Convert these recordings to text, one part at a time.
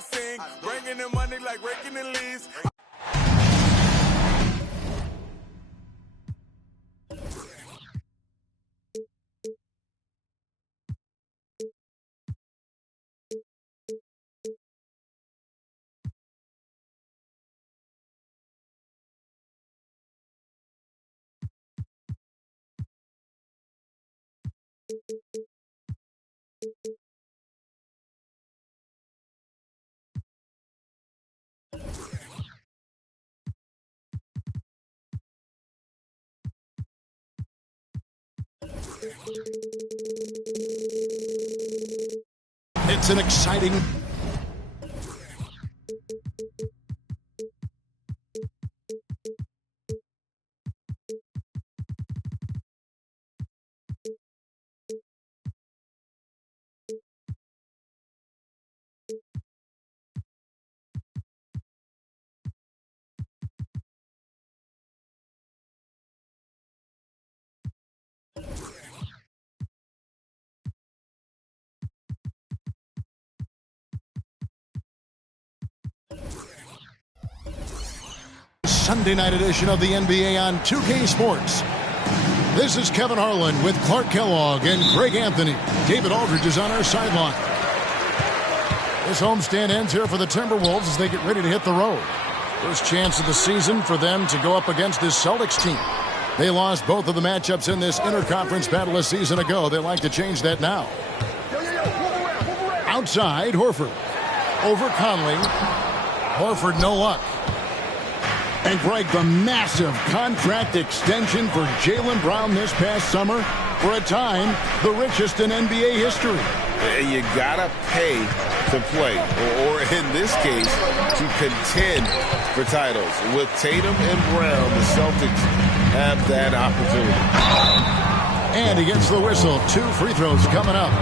can sing. Bringing in money like raking in leaves. It's an exciting... Sunday night edition of the NBA on 2K Sports. This is Kevin Harlan with Clark Kellogg and Greg Anthony. David Aldridge is on our sideline. This homestand ends here for the Timberwolves as they get ready to hit the road. First chance of the season for them to go up against this Celtics team. They lost both of the matchups in this interconference battle a season ago. They like to change that now. Outside, Horford. Over Conley. Horford, no luck. And Greg, the massive contract extension for Jaylen Brown this past summer. For a time, the richest in NBA history. You gotta pay to play, or in this case, to contend for titles. With Tatum and Brown, the Celtics have that opportunity. And he gets the whistle. 2 free throws coming up.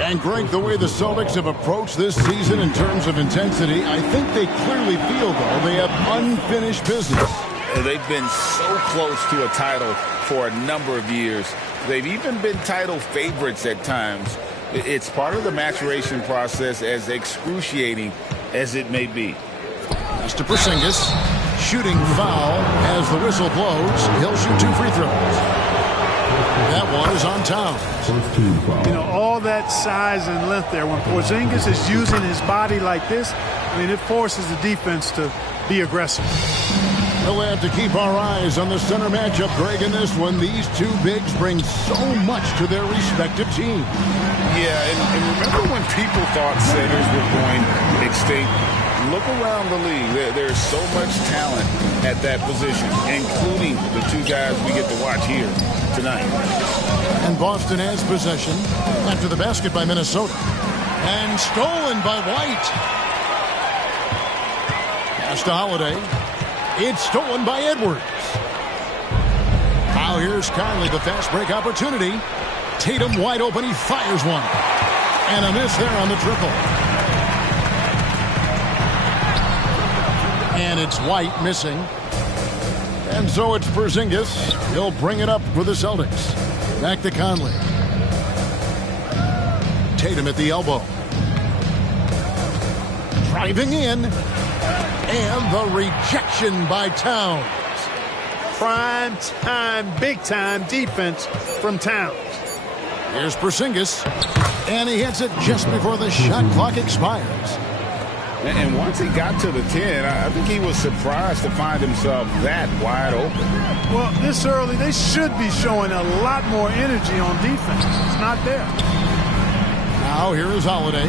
And Greg, the way the Celtics have approached this season in terms of intensity, I think they clearly feel, though, they have unfinished business. They've been so close to a title for a number of years. They've even been title favorites at times. It's part of the maturation process, as excruciating as it may be. As to Porzingis, shooting foul as the whistle blows. He'll shoot 2 free throws. That one is on Towns. You know, all that size and length there. When Porzingis is using his body like this, I mean, it forces the defense to be aggressive. We'll have to keep our eyes on the center matchup, Greg, in this one. These two bigs bring so much to their respective teams. Yeah, and remember when people thought centers were going extinct? Look around the league. There's so much talent at that position, including the 2 guys we get to watch here tonight. And Boston has possession after the basket by Minnesota. And stolen by White. Pass to Holiday. It's stolen by Edwards. Now here's Conley, the fast break opportunity. Tatum wide open. He fires one. And a miss there on the triple. And it's White missing. And so it's Porzingis. He'll bring it up for the Celtics. Back to Conley. Tatum at the elbow. Driving in. And the rejection by Towns. Prime time, big time defense from Towns. Here's Porzingis. And he hits it just before the shot clock expires. And once he got to the 10, I think he was surprised to find himself that wide open. Well, this early, they should be showing a lot more energy on defense. It's not there. Now here is Holiday.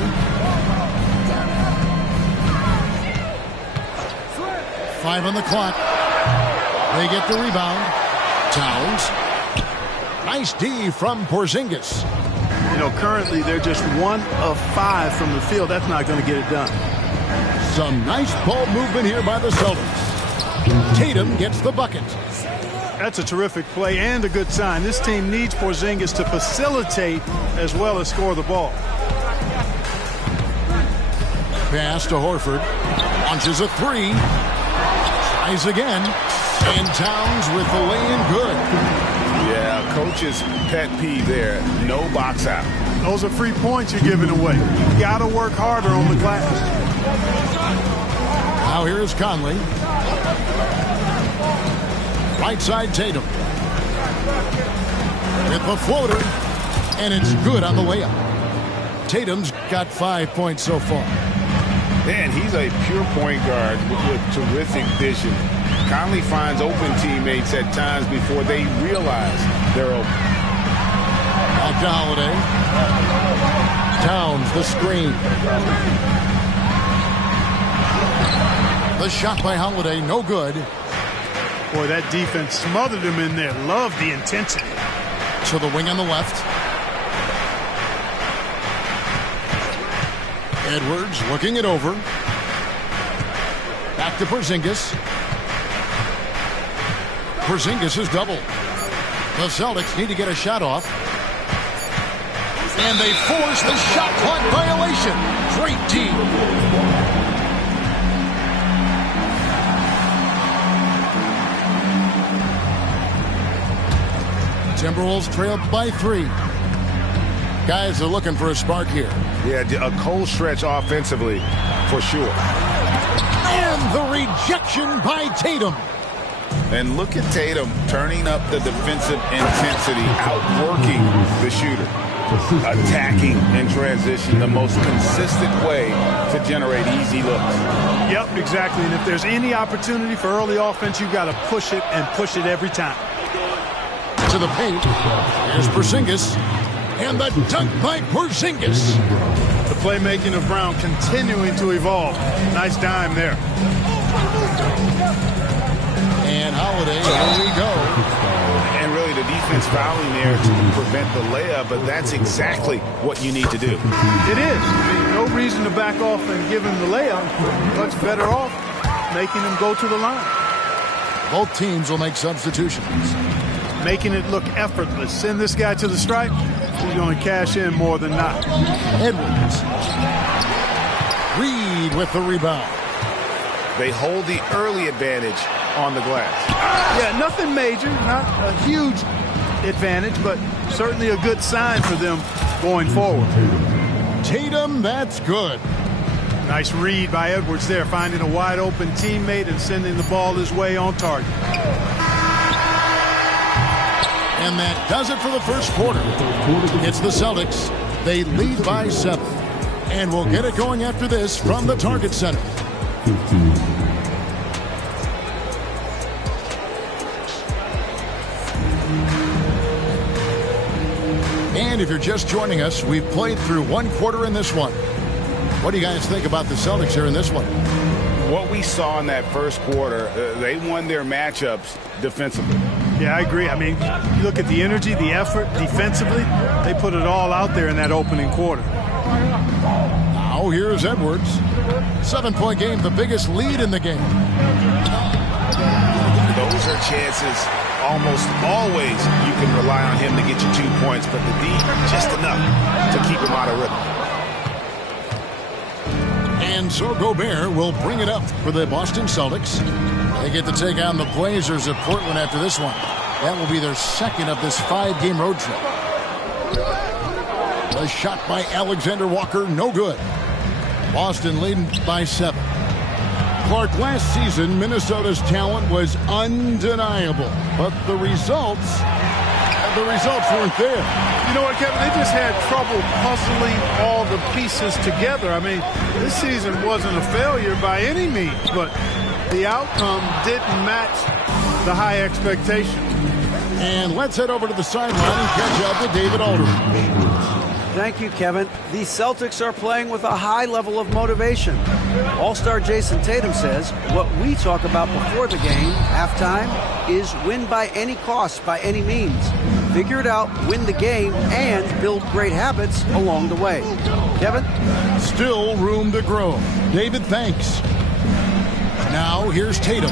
Five on the clock. They get the rebound. Towns. Nice D from Porzingis. You know, currently they're just 1 of 5 from the field. That's not going to get it done. Some nice ball movement here by the Celtics. Tatum gets the bucket. That's a terrific play and a good sign. This team needs Porzingis to facilitate as well as score the ball. Pass to Horford. Launches a 3. Tries again. And Towns with the lay-in good. Yeah, coach's pet peeve there. No box out. Those are free points you're giving away. You got to work harder on the glass. Now here's Conley. Right side Tatum. With the floater. And it's good on the layup. Tatum's got 5 points so far. Man, he's a pure point guard with terrific vision. Conley finds open teammates at times before they realize they're open. Back to Holiday. Towns the screen. The shot by Holiday, no good. Boy, that defense smothered him in there. Love the intensity. To the wing on the left. Edwards looking it over. Back to Porzingis. Porzingis is double. The Celtics need to get a shot off. And they force the shot clock violation. Great team. Timberwolves trail by 3. Guys are looking for a spark here. Yeah, a cold stretch offensively, for sure. And the rejection by Tatum. And look at Tatum turning up the defensive intensity, outworking the shooter. Attacking in transition, the most consistent way to generate easy looks. Yep, exactly. And if there's any opportunity for early offense, you've got to push it and push it every time. To the paint. Here's Porzingis. And the dunk by Porzingis. The playmaking of Brown continuing to evolve. Nice dime there. And Holiday, here we go. And really the defense fouling there to prevent the layup, but that's exactly what you need to do. It is. I mean, no reason to back off and give him the layup. Much better off making him go to the line. Both teams will make substitutions. Making it look effortless. Send this guy to the stripe. He's going to cash in more than not. Edwards. Reed with the rebound. They hold the early advantage on the glass. Yeah, nothing major, not a huge advantage, but certainly a good sign for them going forward. Tatum, that's good. Nice read by Edwards there, finding a wide open teammate and sending the ball his way on target. And that does it for the first quarter. It's the Celtics. They lead by 7. And we'll get it going after this from the Target Center. And if you're just joining us, we've played through one quarter in this one. What do you guys think about the Celtics here in this one? What we saw in that first quarter, they won their matchups defensively. Yeah, I agree. I mean, you look at the energy, the effort defensively, they put it all out there in that opening quarter. Now here's Edwards. 7-point game, the biggest lead in the game. Those are chances almost always you can rely on him to get you 2 points, but the D, just enough to keep him out of rhythm. And so Gobert will bring it up for the Boston Celtics. They get to take on the Blazers at Portland after this one. That will be their second of this 5-game road trip. The shot by Alexander Walker, no good. Boston leading by 7. Clark, last season, Minnesota's talent was undeniable, but the results weren't there. You know what, Kevin? They just had trouble puzzling all the pieces together. I mean, this season wasn't a failure by any means, but the outcome didn't match the high expectations. And let's head over to the sideline and catch up with David Aldridge. Thank you, Kevin. The Celtics are playing with a high level of motivation. All-star Jason Tatum says what we talk about before the game, halftime, is win by any cost, by any means. Figure it out, win the game, and build great habits along the way. Kevin? Still room to grow. David, thanks. Now here's Tatum.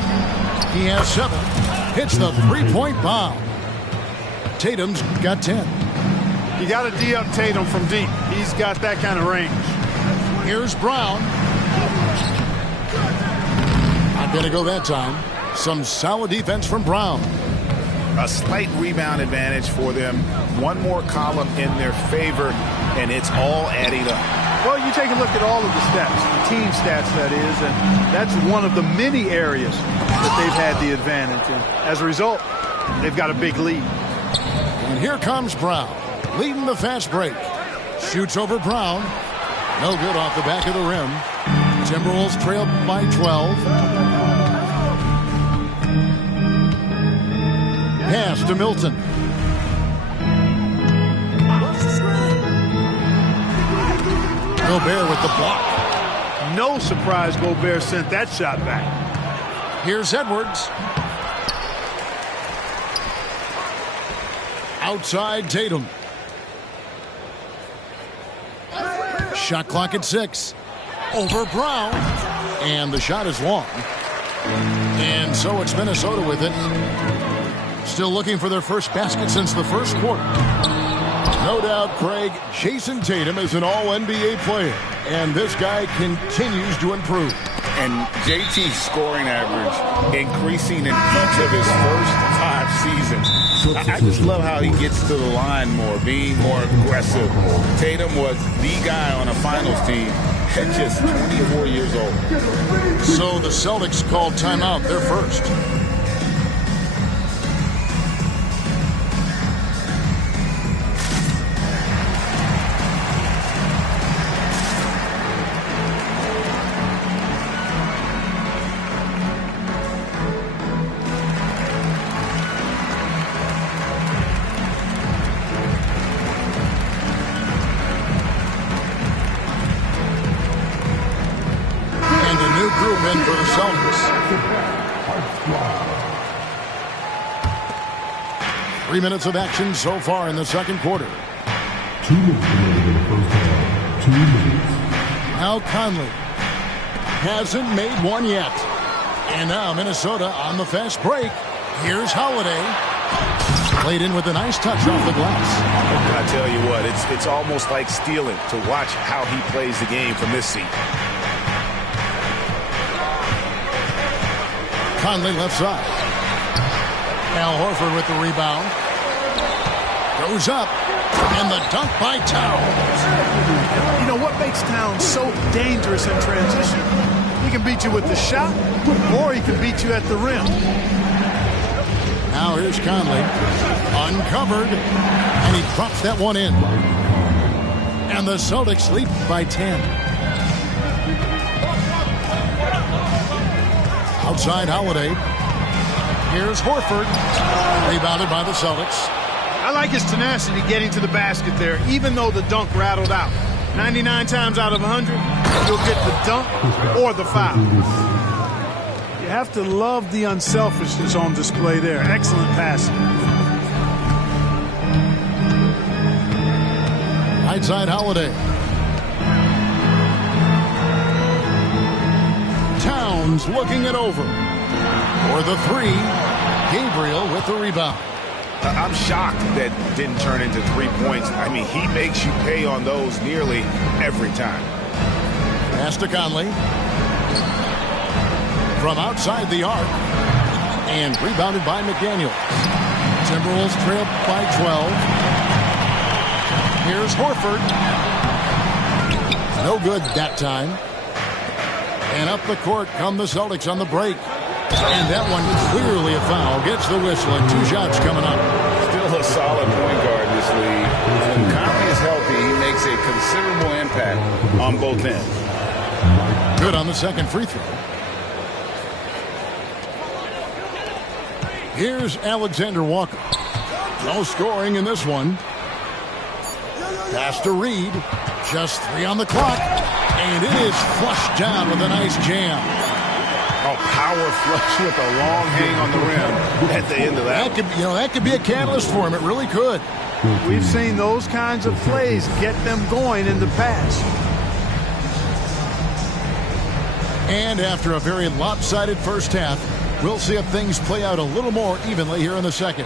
He has 7. Hits the 3-point bomb. Tatum's got 10. You got to D up Tatum from deep. He's got that kind of range. Here's Brown. Not going to go that time. Some solid defense from Brown. A slight rebound advantage for them. One more column in their favor, and it's all adding up. Well, you take a look at all of the stats, the team stats, that is, and that's one of the many areas that they've had the advantage. And as a result, they've got a big lead. And here comes Brown, leading the fast break. Shoots over Brown. No good off the back of the rim. Timberwolves trail by 12. Pass to Milton. Gobert with the block. No surprise Gobert sent that shot back. Here's Edwards. Outside Tatum. Shot clock at 6. Over Brown. And the shot is long. And so it's Minnesota with it. Still looking for their first basket since the first quarter. No doubt, Craig, Jason Tatum is an all-NBA player. And this guy continues to improve. And JT's scoring average increasing in each of his first 5 seasons. I just love how he gets to the line more, being more aggressive. Tatum was the guy on a finals team at just 24 years old. So the Celtics called timeout, their first. Win for the Celtics. 3 minutes of action so far in the second quarter. 2 minutes remaining in the first half. 2 minutes. Now Conley hasn't made one yet. And now Minnesota on the fast break. Here's Holiday. Played in with a nice touch off the glass. I tell you what, it's almost like stealing to watch how he plays the game from this seat. Conley left side. Al Horford with the rebound. Goes up. And the dunk by Towns. You know what makes Towns so dangerous in transition? He can beat you with the shot, or he can beat you at the rim. Now here's Conley. Uncovered. And he drops that one in. And the Celtics lead by 10. Outside Holiday. Here's Horford. Rebounded by the Celtics. I like his tenacity getting to the basket there, even though the dunk rattled out. 99 times out of 100, you'll get the dunk or the foul. You have to love the unselfishness on display there. Excellent passing. Right side Holiday. Towns looking it over. For the 3, Gabriel with the rebound. I'm shocked that didn't turn into 3 points. I mean, he makes you pay on those nearly every time. Pass to Conley. From outside the arc. And rebounded by McDaniels. Timberwolves trail by 12. Here's Horford. No good that time. And up the court come the Celtics on the break. And that one clearly a foul. Gets the whistle and 2 shots coming up. Still a solid point guard in this league. When Conley is healthy, he makes a considerable impact on both ends. Good on the second free throw. Here's Alexander Walker. No scoring in this one. Pass to Reed. Just 3 on the clock. And it is flushed down with a nice jam. Oh, power flush with a long hang on the rim at the end of that. That could be a catalyst for him. It really could. We've seen those kinds of plays get them going in the past. And after a very lopsided first half, we'll see if things play out a little more evenly here in the second.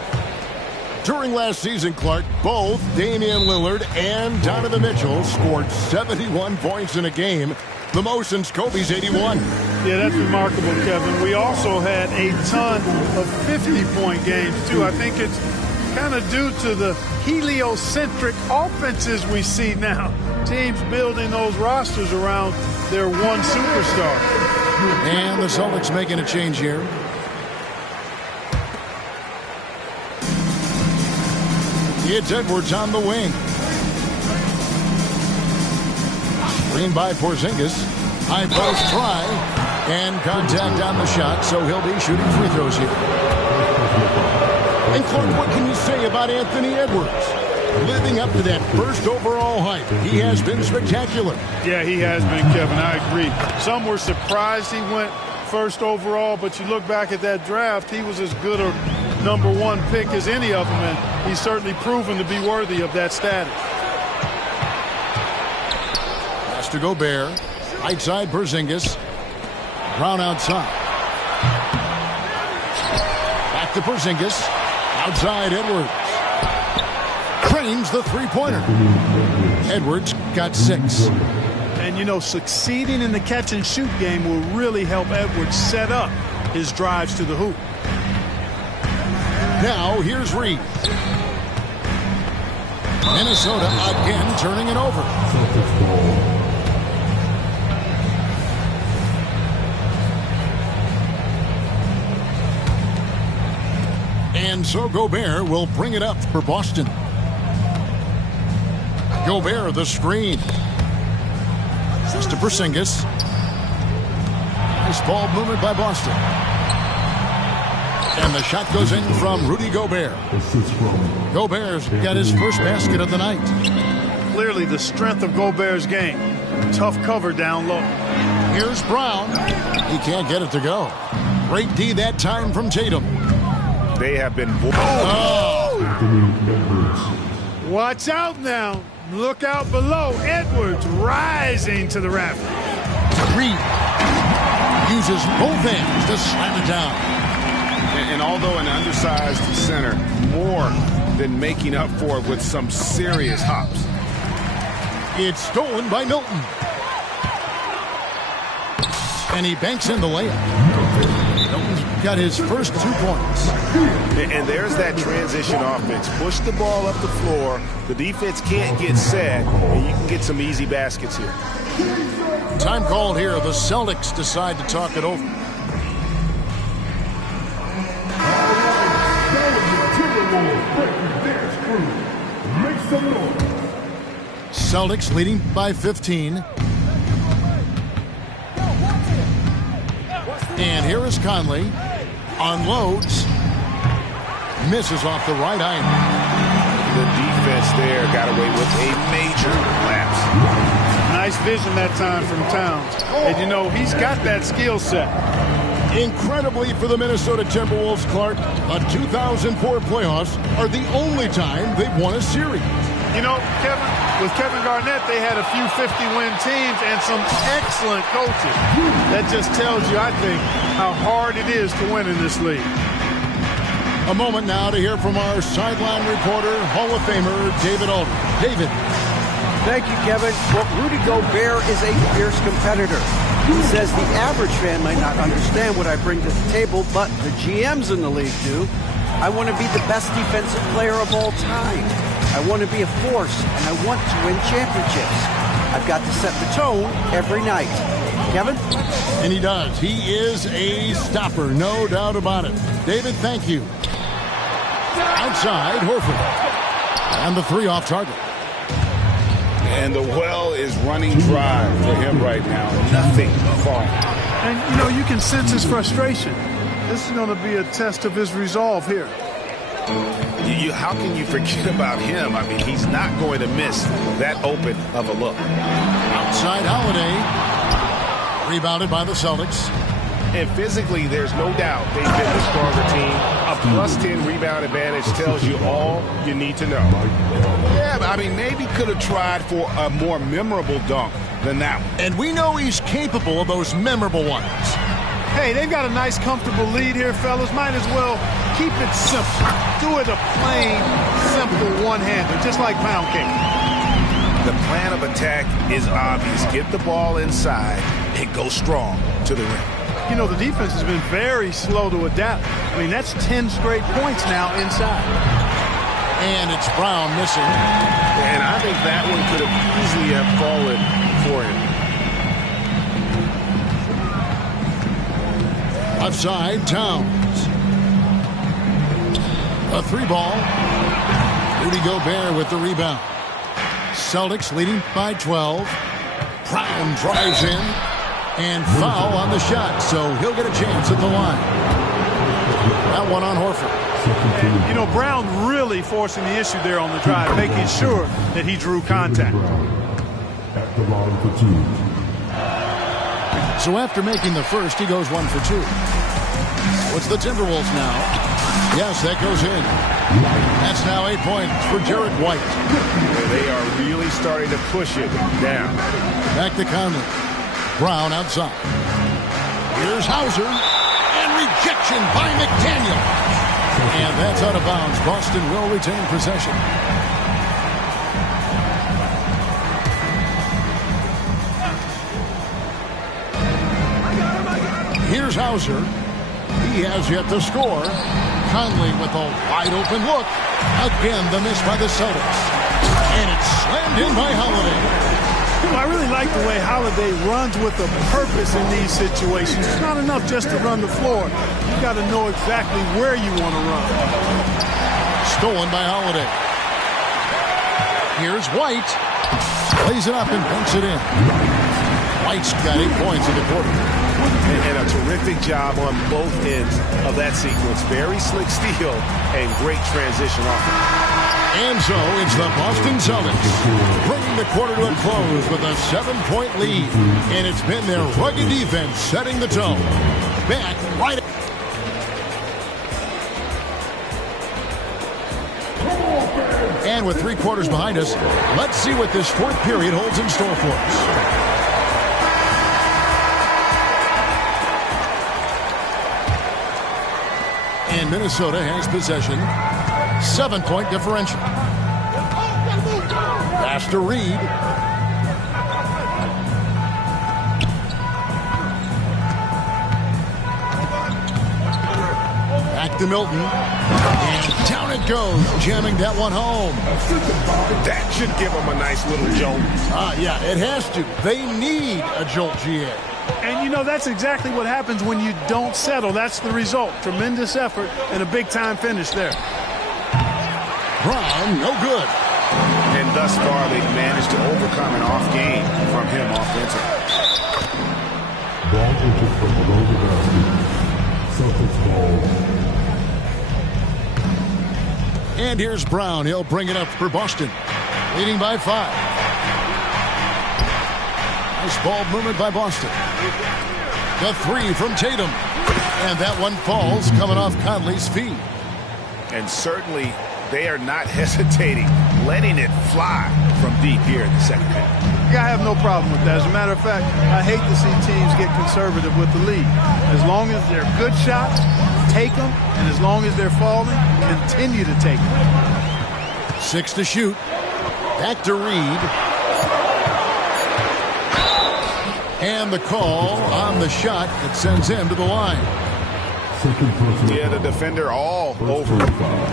During last season, Clark, both Damian Lillard and Donovan Mitchell scored 71 points in a game, the most since Kobe's 81. Yeah, that's remarkable, Kevin. We also had a ton of 50-point games, too. I think it's kind of due to the heliocentric offenses we see now. Teams building those rosters around their one superstar. And the Celtics making a change here. It's Edwards on the wing. Screen by Porzingis. High post try. And contact on the shot, so he'll be shooting free throws here. And Clark, what can you say about Anthony Edwards? Living up to that first overall hype, he has been spectacular. Yeah, he has been, Kevin. I agree. Some were surprised he went first overall, but you look back at that draft, he was as good a #1 pick as any of them, and he's certainly proven to be worthy of that status. Pass to Gobert. Right side, Porzingis. Brown outside. Back to Porzingis. Outside, Edwards. Cranes the three-pointer. Edwards got 6. And, you know, succeeding in the catch-and-shoot game will really help Edwards set up his drives to the hoop. Now, here's Reed. Minnesota again turning it over. And so Gobert will bring it up for Boston. Gobert, the screen. Just to Porzingis. Nice ball movement by Boston. And the shot goes in from Rudy Gobert. Gobert's got his first basket of the night. Clearly the strength of Gobert's game. Tough cover down low. Here's Brown. He can't get it to go. Great D that time from Tatum. They have been... Watch out now. Look out below. Edwards rising to the raft. Reed uses both hands to slam it down. And although an undersized center, more than making up for it with some serious hops. It's stolen by Milton. And he banks in the layup. Milton's got his first 2 points. And there's that transition offense. Push the ball up the floor. The defense can't get set, and you can get some easy baskets here. Time called here. The Celtics decide to talk it over. Celtics leading by 15. And here is Conley. Unloads. Misses off the right iron. The defense there got away with a major lapse. Nice vision that time from Towns. And, you know, he's got that skill set. Incredibly for the Minnesota Timberwolves, Clark, the 2004 playoffs are the only time they've won a series. You know, Kevin, with Kevin Garnett, they had a few 50-win teams and some excellent coaches. That just tells you, I think, how hard it is to win in this league. A moment now to hear from our sideline reporter, Hall of Famer David Aldridge. David. Thank you, Kevin. Well, Rudy Gobert is a fierce competitor. He says the average fan might not understand what I bring to the table, but the GMs in the league do. I want to be the best defensive player of all time. I want to be a force, and I want to win championships. I've got to set the tone every night. Kevin? And he does. He is a stopper, no doubt about it. David, thank you. Outside, Horford. And the 3 off target. And the well is running dry for him right now. Nothing falling. And, you know, you can sense his frustration. This is going to be a test of his resolve here. How can you forget about him? I mean, he's not going to miss that open of a look. Outside Holiday. Rebounded by the Celtics. And physically, there's no doubt they've been the stronger team. A +10 rebound advantage tells you all you need to know. Yeah, but I mean, maybe could have tried for a more memorable dunk than that one. And we know he's capable of those memorable ones. Hey, they've got a nice, comfortable lead here, fellas. Might as well keep it simple. Do it a plain, simple one-hander, just like pound cake. The plan of attack is obvious. Get the ball inside and go strong to the rim. You know, the defense has been very slow to adapt. I mean, that's 10 straight points now inside. And it's Brown missing. And I think that one could have easily have fallen for him. Left side, Towns. A 3-ball. Rudy Gobert with the rebound. Celtics leading by 12. Brown drives in. And foul on the shot, so he'll get a chance at the line. That one on Horford. And, you know, Brown really forcing the issue there on the drive, making sure that he drew contact. At the line for 2. So after making the first, he goes 1 for 2. What's the Timberwolves now? Yes, that goes in. That's now 8 points for Jared White. They are really starting to push it down. Back to Conley. Brown outside. Here's Hauser. And rejection by McDaniel. And that's out of bounds. Boston will retain possession. Here's Hauser. He has yet to score. Conley with a wide open look. Again, the miss by the Celtics. And it's slammed in by Holiday. I really like the way Holiday runs with a purpose in these situations. It's not enough just to run the floor. You got to know exactly where you want to run. Stolen by Holiday. Here's White. Plays it up and banks it in. White's got 8 points in the quarter. And a terrific job on both ends of that sequence. Very slick steal and great transition offense. And so it's the Boston Celtics bringing the quarter to a close with a 7-point lead. And it's been their rugged defense setting the tone. Back right. And with 3 quarters behind us, let's see what this fourth period holds in store for us. And Minnesota has possession. 7-point differential. Pass to Reed. Back to Milton. And down it goes, jamming that one home. That should give them a nice little jolt. Yeah, it has to. They need a jolt, GA. And, you know, that's exactly what happens when you don't settle. That's the result. Tremendous effort and a big-time finish there. Brown, no good. And thus far, they've managed to overcome an off game from him offensively. Ball entered from below the basket. Celtics ball. And here's Brown. He'll bring it up for Boston. Leading by 5. Nice ball movement by Boston. The 3 from Tatum. And that one falls coming off Conley's feet. And certainly they are not hesitating, letting it fly from deep here in the second half. Yeah, I have no problem with that. As a matter of fact, I hate to see teams get conservative with the lead. As long as they're good shots, take them. And as long as they're falling, continue to take them. 6 to shoot. Back to Reed. And the call on the shot that sends him to the line. Yeah, the defender all over.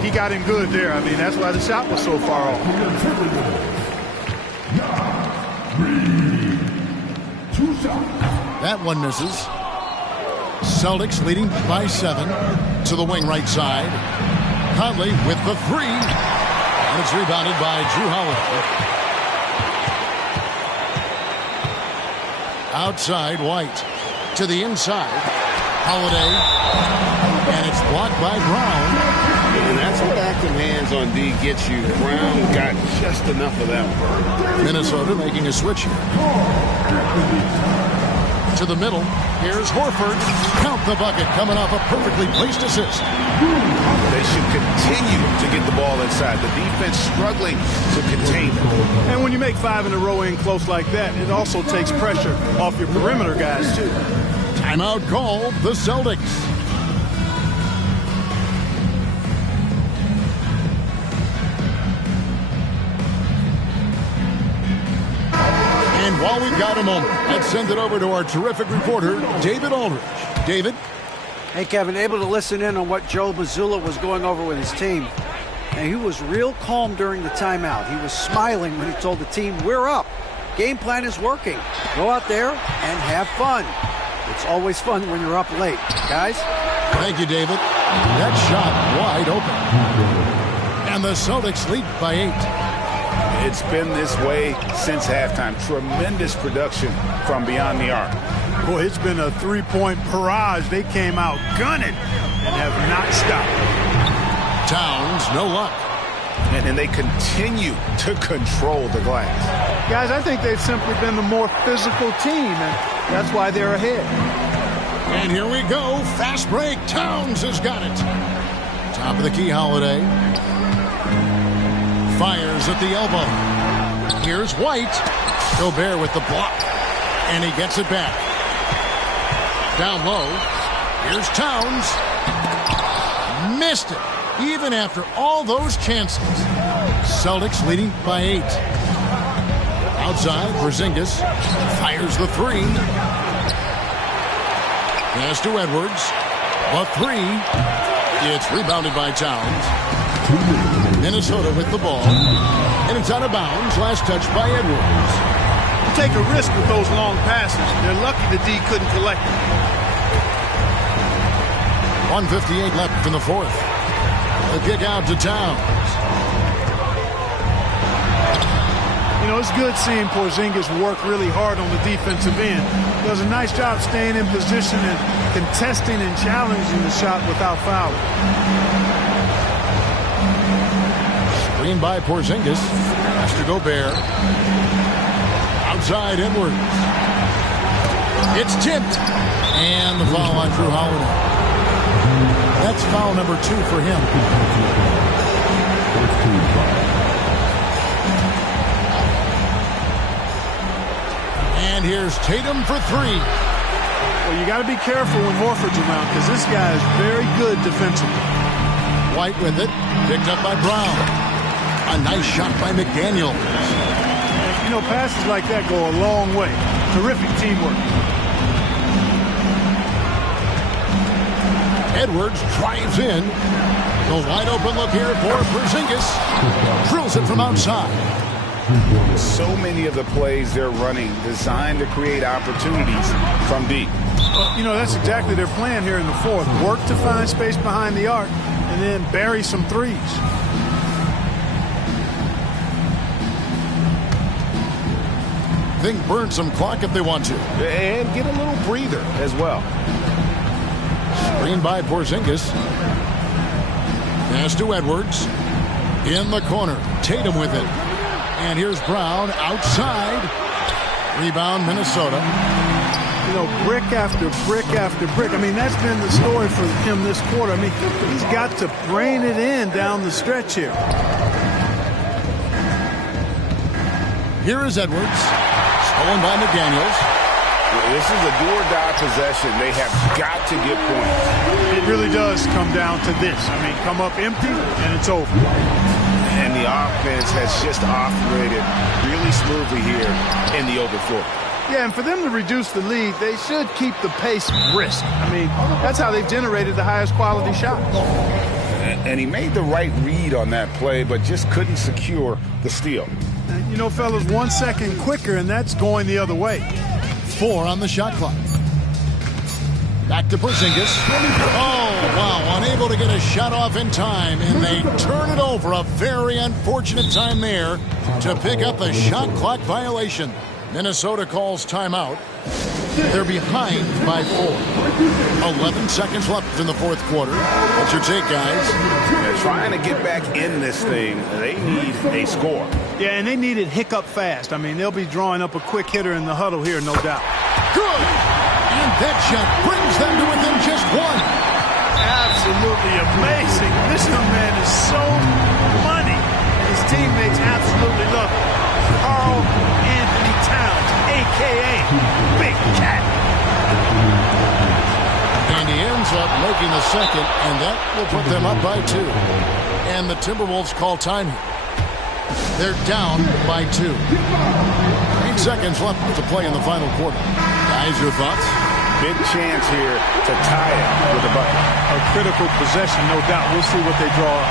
He got him good there. I mean, that's why the shot was so far off. That one misses. Celtics leading by 7 to the wing right side. Conley with the 3. And it's rebounded by Drew Holiday. Outside, White to the inside. Holiday. And it's blocked by Brown. And that's what active hands on D gets you. Brown got just enough of that one. Minnesota making a switch here. To the middle. Here's Horford. Count the bucket coming off a perfectly placed assist. They should continue to get the ball inside. The defense struggling to contain them. And when you make 5 in a row in close like that, it also takes pressure off your perimeter guys, too. Timeout called the Celtics. And while we've got a moment, let's send it over to our terrific reporter, David Aldridge. David? Hey, Kevin, able to listen in on what Joe Mazzulla was going over with his team. And he was real calm during the timeout. He was smiling when he told the team, "We're up. Game plan is working. Go out there and have fun." It's always fun when you're up late. Guys? Thank you, David. That shot wide open. And the Celtics lead by 8. It's been this way since halftime. Tremendous production from beyond the arc. Boy, it's been a three-point barrage. They came out gunning and have not stopped. Towns, no luck. And they continue to control the glass. Guys, I think they've simply been the more physical team, and that's why they're ahead. And here we go. Fast break. Towns has got it. Top of the key, Holiday. Fires at the elbow. Here's White. Gobert with the block. And he gets it back. Down low. Here's Towns. Missed it. Even after all those chances. Celtics leading by 8. Outside, Porzingis fires the 3. Pass to Edwards. The 3. It's rebounded by Towns. Minnesota with the ball. And it's out of bounds. Last touch by Edwards. Take a risk with those long passes. They're lucky the D couldn't collect them. 1:58 left in the fourth. The kick out to Towns. You know, it's good seeing Porzingis work really hard on the defensive end. He does a nice job staying in position and contesting and challenging the shot without fouling. Screen by Porzingis. Pass to Gobert. Outside Edwards. It's tipped. And the foul on Drew Holiday. That's foul number 2 for him. And here's Tatum for 3. Well, you got to be careful when Horford's around because this guy is very good defensively. White with it. Picked up by Brown. A nice shot by McDaniels. You know, passes like that go a long way. Terrific teamwork. Edwards drives in. The wide open look here for Porzingis. Drills it from outside. So many of the plays they're running designed to create opportunities from deep. Well, you know, that's exactly their plan here in the fourth. Work to find space behind the arc and then bury some threes. Think burn some clock if they want to. And get a little breather as well. Screen by Porzingis. Pass to Edwards. In the corner. Tatum with it. And here's Brown outside. Rebound Minnesota. You know, brick after brick after brick. I mean, that's been the story for him this quarter. I mean, he's got to brain it in down the stretch here. Here is Edwards. Stolen by McDaniels. This is a do-or-die possession. They have got to get points. It really does come down to this. I mean, come up empty, and it's over. And the offense has just operated really smoothly here in the open floor. Yeah, and for them to reduce the lead, they should keep the pace brisk. I mean, that's how they've generated the highest quality shots. And he made the right read on that play, but just couldn't secure the steal. And, you know, fellas, 1 second quicker, and that's going the other way. 4 on the shot clock. Back to Porzingis. Oh, wow. Unable to get a shot off in time, and they turn it over. A very unfortunate time there to pick up the shot clock violation. Minnesota calls timeout. They're behind by 4. 11 seconds left in the fourth quarter. What's your take, guys? They're trying to get back in this thing. They need a score. Yeah, and they need it hiccup fast. I mean, they'll be drawing up a quick hitter in the huddle here, no doubt. Good! And that shot brings them to within just 1. Absolutely amazing. This young man is so money. And his teammates absolutely love him. Karl Anthony Towns, a.k.a. Big Cat. And he ends up making the second, and that will put them up by 2. And the Timberwolves call time here. They're down by 2. 8 seconds left to play in the final quarter. Guys, your thoughts? Big chance here to tie it with a bucket. A critical possession, no doubt. We'll see what they draw up.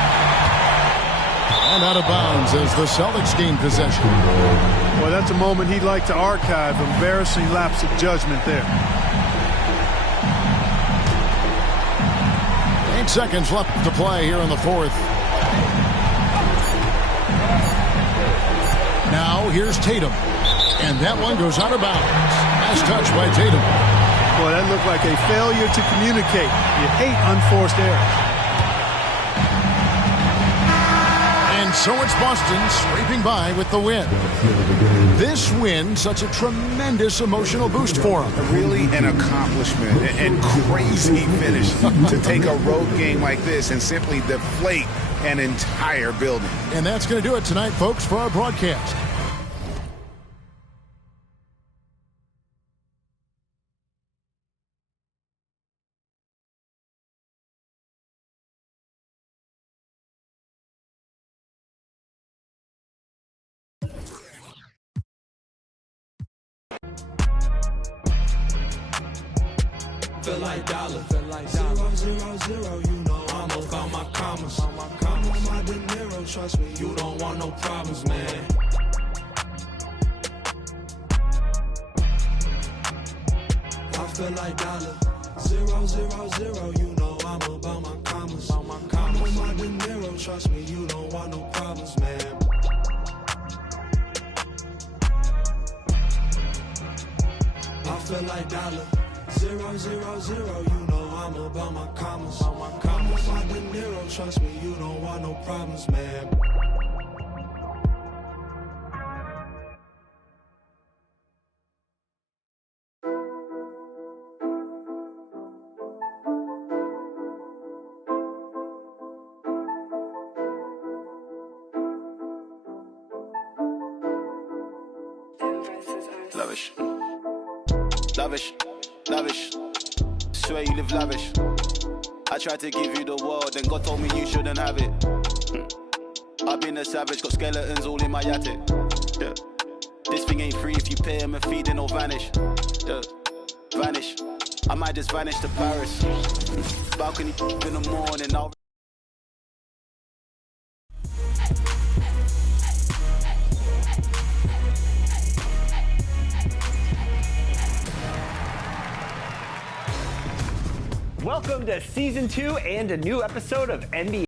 And out of bounds as the Celtics gain possession. Well, that's a moment he'd like to archive. Embarrassing lapse of judgment there. 8 seconds left to play here in the fourth. Now here's Tatum. And that one goes out of bounds. Nice touch by Tatum. Boy, that looked like a failure to communicate. You hate unforced errors. And so it's Boston scraping by with the win. This win, such a tremendous emotional boost for them. Really an accomplishment and crazy finish to take a road game like this and simply deflate an entire building. And that's going to do it tonight, folks, for our broadcast. Feel like dollar, 0, 0, 0, you know I'm about my commas. I'm on my De Niro, trust me, you don't want no problems, man. I feel like dollar, 0, 0, 0, you know I'm about my commas. I'm on my De Niro, trust me, you don't want no problems, man. I feel like dollar. 0, 0, 0, you know I'm about my commas. I'm on my De Niro, trust me, you don't want no problems, man. Lavish, lavish, lavish. Swear you live lavish. I tried to give you the world, then God told me you shouldn't have it. I've been a savage, got skeletons all in my attic. Yeah. This thing ain't free if you pay him a fee, then it'll vanish. Yeah. Vanish. I might just vanish to Paris. Balcony in the morning, I'll Welcome to Season 2 and a new episode of NBA.